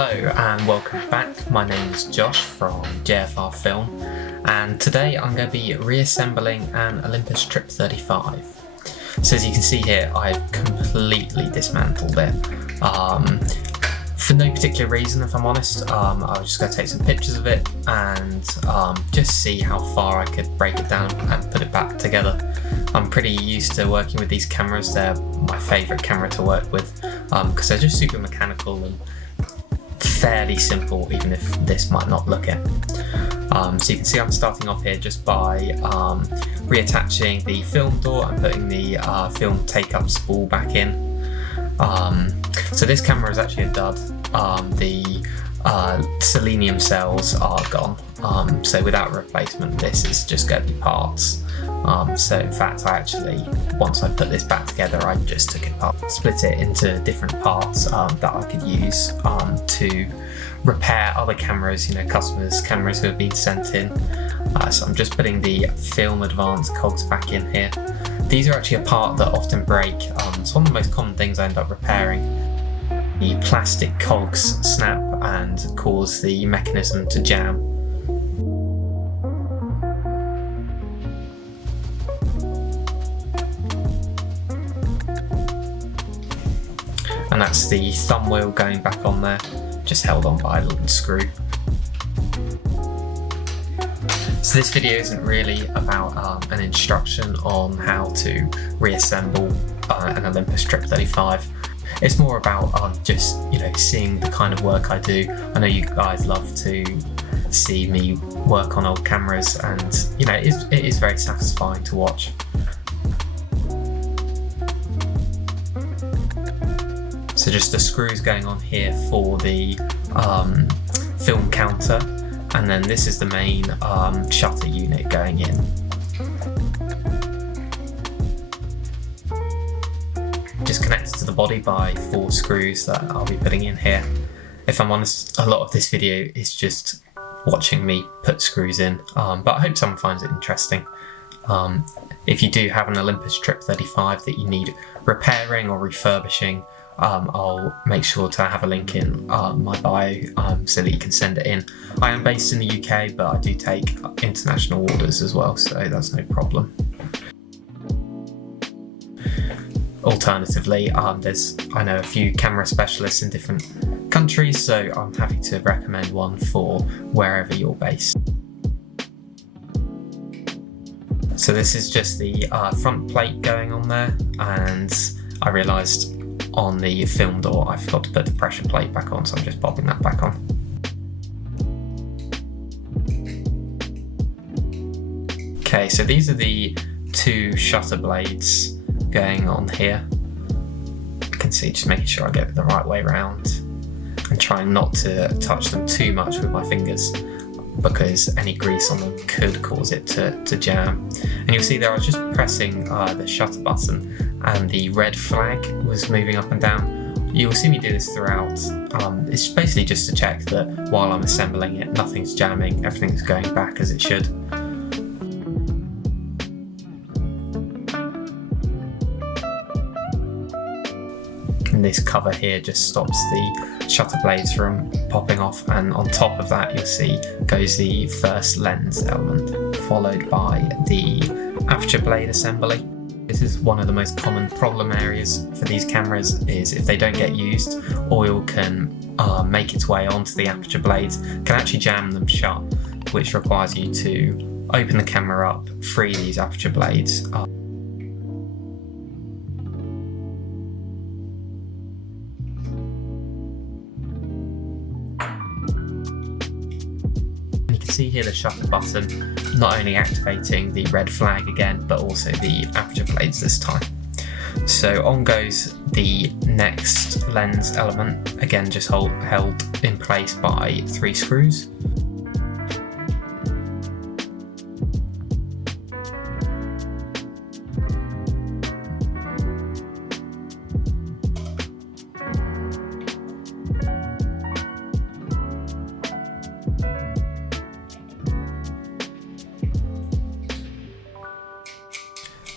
Hello and welcome back. My name is Josh from JFR Film, and today I'm going to be reassembling an Olympus Trip 35. So as you can see here, I've completely dismantled it. For no particular reason, if I'm honest. I was just going to take some pictures of it and just see how far I could break it down and put it back together. I'm pretty used to working with these cameras. They're my favourite camera to work with because they're just super mechanical and fairly simple, even if this might not look it. So you can see I'm starting off here just by reattaching the film door and putting the film take-up spool back in. So this camera is actually a dud. The selenium cells are gone, so without replacement this is just going to be parts. So in fact once I put this back together, I just took it apart, split it into different parts that I could use to repair other cameras, customers' cameras who have been sent in. So I'm just putting the film advanced cogs back in here. These are actually a part that often break. It's one of the most common things I end up repairing. The plastic cogs snap and cause the mechanism to jam. And that's the thumb wheel going back on there, just held on by a little screw. So this video isn't really about an instruction on how to reassemble an Olympus Trip 35. It's more about just seeing the kind of work I do. I know you guys love to see me work on old cameras, and it is very satisfying to watch. So just the screws going on here for the film counter, and then this is the main shutter unit going in. Just connected to the body by 4 screws that I'll be putting in here. If I'm honest, a lot of this video is just watching me put screws in, but I hope someone finds it interesting. If you do have an Olympus Trip 35 that you need repairing or refurbishing, I'll make sure to have a link in my bio so that you can send it in. I am based in the UK, but I do take international orders as well, so that's no problem. Alternatively, I know a few camera specialists in different countries, so I'm happy to recommend one for wherever you're based. So this is just the front plate going on there, and I realised on the film door I forgot to put the pressure plate back on, so I'm just popping that back on. Okay, so these are the 2 shutter blades going on here. You can see, just making sure I get it the right way around and trying not to touch them too much with my fingers, because any grease on them could cause it to jam. And you'll see there I was just pressing the shutter button and the red flag was moving up and down. You'll see me do this throughout. It's basically just to check that while I'm assembling it, nothing's jamming, everything's going back as it should. And this cover here just stops the shutter blades from popping off, and on top of that you'll see goes the first lens element, followed by the aperture blade assembly. This is one of the most common problem areas for these cameras, is if they don't get used, oil can make its way onto the aperture blades, can actually jam them shut, which requires you to open the camera up, free these aperture blades. See here the shutter button not only activating the red flag again, but also the aperture blades this time. So on goes the next lens element, again just held in place by 3 screws.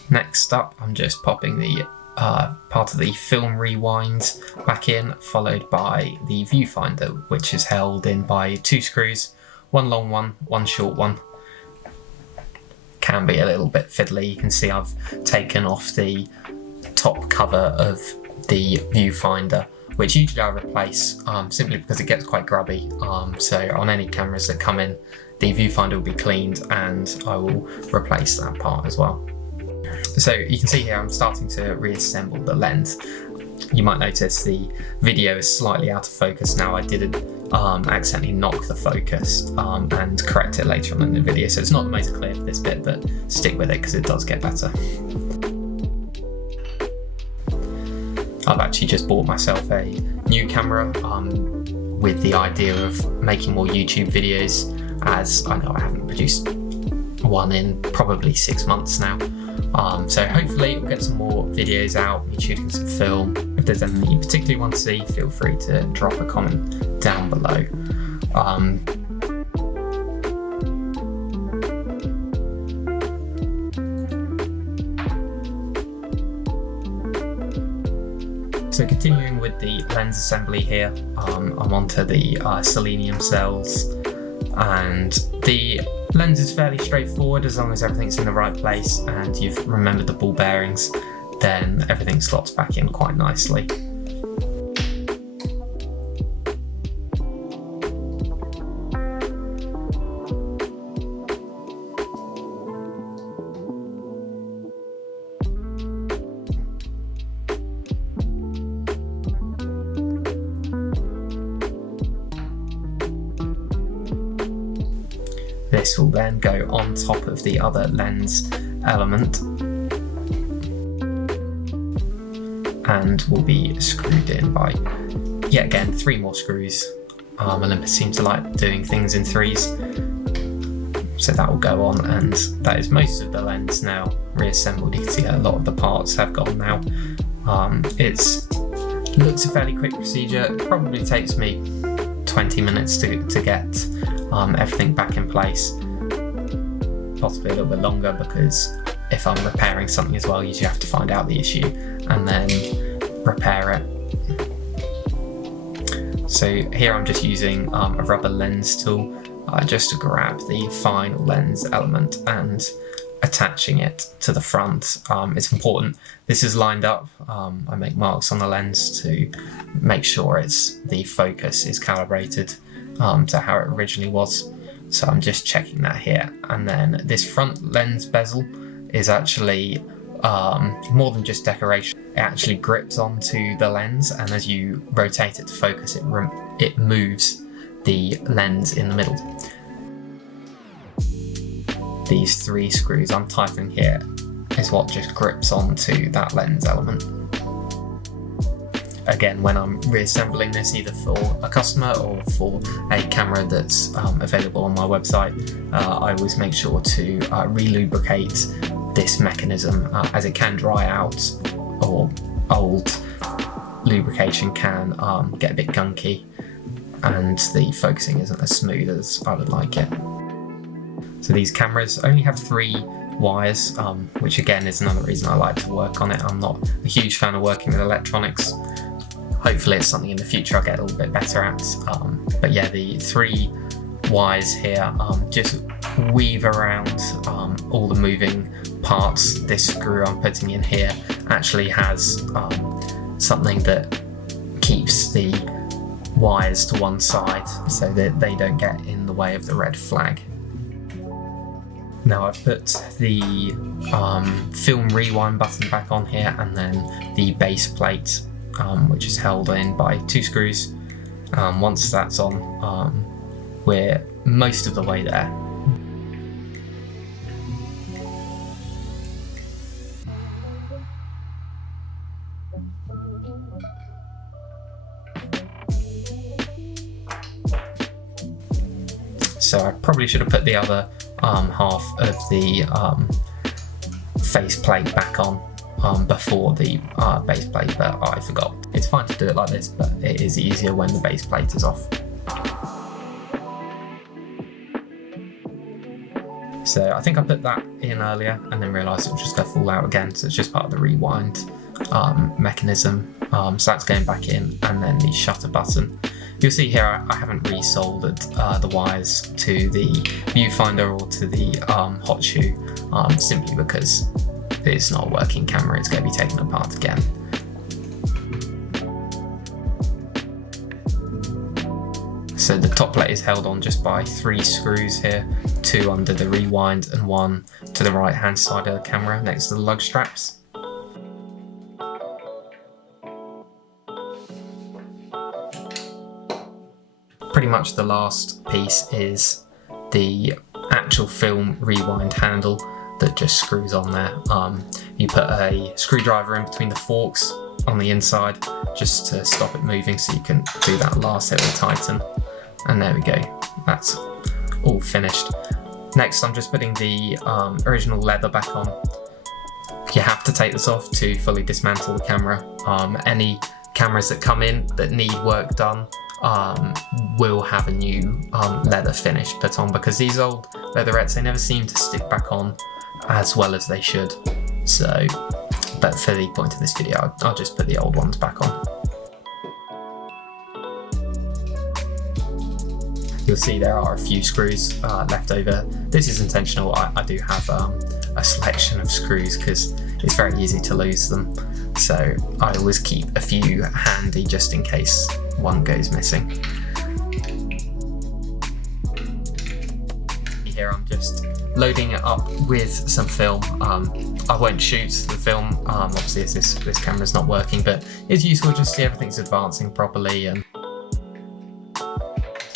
Next up, I'm just popping the part of the film rewind back in, followed by the viewfinder, which is held in by 2 screws, one long one short one. Can be a little bit fiddly. You can see I've taken off the top cover of the viewfinder, which usually I replace simply because it gets quite grubby. So on any cameras that come in, the viewfinder will be cleaned and I will replace that part as well. So you can see here I'm starting to reassemble the lens. You might notice the video is slightly out of focus now. I did accidentally knock the focus and correct it later on in the video, so it's not the most clear for this bit, but stick with it because it does get better. I've actually just bought myself a new camera with the idea of making more YouTube videos, as I know I haven't produced one in probably 6 months now. So hopefully we'll get some more videos out, me shooting some film. If there's anything you particularly want to see, feel free to drop a comment down below. So continuing with the lens assembly here, I'm onto the selenium cells, and the lens is fairly straightforward as long as everything's in the right place and you've remembered the ball bearings, then everything slots back in quite nicely. This will then go on top of the other lens element and will be screwed in by, yet again, 3 more screws. Olympus seems to like doing things in 3s. So that will go on, and that is most of the lens now reassembled. You can see a lot of the parts have gone now. Looks a fairly quick procedure. It probably takes me 20 minutes to get everything back in place. Possibly a little bit longer because if I'm repairing something as well, you usually have to find out the issue and then repair it. So here I'm just using a rubber lens tool just to grab the final lens element and attaching it to the front. It's important this is lined up. I make marks on the lens to make sure the focus is calibrated to how it originally was. So I'm just checking that here. And then this front lens bezel is actually more than just decoration. It actually grips onto the lens, and as you rotate it to focus, it moves the lens in the middle. These 3 screws I'm typing here is what just grips onto that lens element. Again, when I'm reassembling this, either for a customer or for a camera that's available on my website, I always make sure to re-lubricate this mechanism as it can dry out, or old lubrication can get a bit gunky and the focusing isn't as smooth as I would like it. So these cameras only have 3 wires, which again is another reason I like to work on it. I'm not a huge fan of working with electronics. Hopefully it's something in the future I'll get a little bit better at. But yeah, the 3 wires here just weave around all the moving parts. This screw I'm putting in here actually has something that keeps the wires to one side so that they don't get in the way of the red flag. Now I've put the film rewind button back on here, and then the base plate which is held in by 2 screws. Once that's on, we're most of the way there. So I probably should have put the other half of the face plate back on before the base plate, but I forgot. It's fine to do it like this, but it is easier when the base plate is off. So I think I put that in earlier and then realised it would just go full out again, so it's just part of the rewind mechanism. So that's going back in, and then the shutter button. You'll see here I haven't resoldered the wires to the viewfinder or to the hot shoe, simply because it's not a working camera, it's going to be taken apart again. So the top plate is held on just by 3 screws here, 2 under the rewind and 1 to the right hand side of the camera next to the lug straps. Pretty much the last piece is the actual film rewind handle that just screws on there. You put a screwdriver in between the forks on the inside just to stop it moving, so you can do that last little tighten. And there we go, that's all finished. Next, I'm just putting the original leather back on. You have to take this off to fully dismantle the camera. Any cameras that come in that need work done will have a new leather finish put on, because these old leatherettes, they never seem to stick back on as well as they should. So, but for the point of this video, I'll just put the old ones back on. You'll see there are a few screws left over. This is intentional. I do have a selection of screws because it's very easy to lose them. So I always keep a few handy just in case one goes missing. Here I'm just loading it up with some film. I won't shoot the film, obviously as this camera's not working, but it's useful just to see everything's advancing properly. And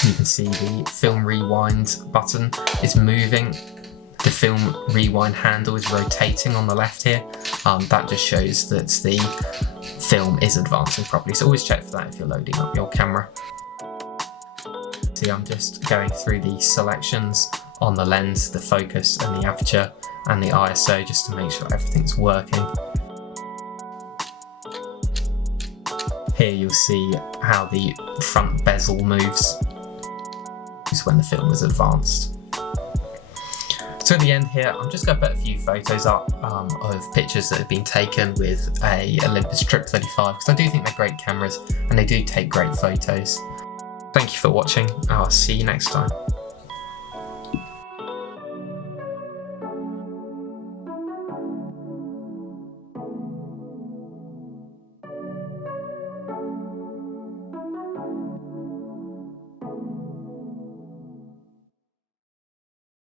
you can see the film rewind button is moving. The film rewind handle is rotating on the left here. That just shows that the film is advancing properly. So always check for that if you're loading up your camera. See, I'm just going through the selections on the lens, the focus and the aperture and the ISO just to make sure everything's working. Here you'll see how the front bezel moves when the film is advanced. So at the end here, I'm just going to put a few photos up of pictures that have been taken with a Olympus Trip 35, because I do think they're great cameras and they do take great photos. Thank you for watching. I'll see you next time.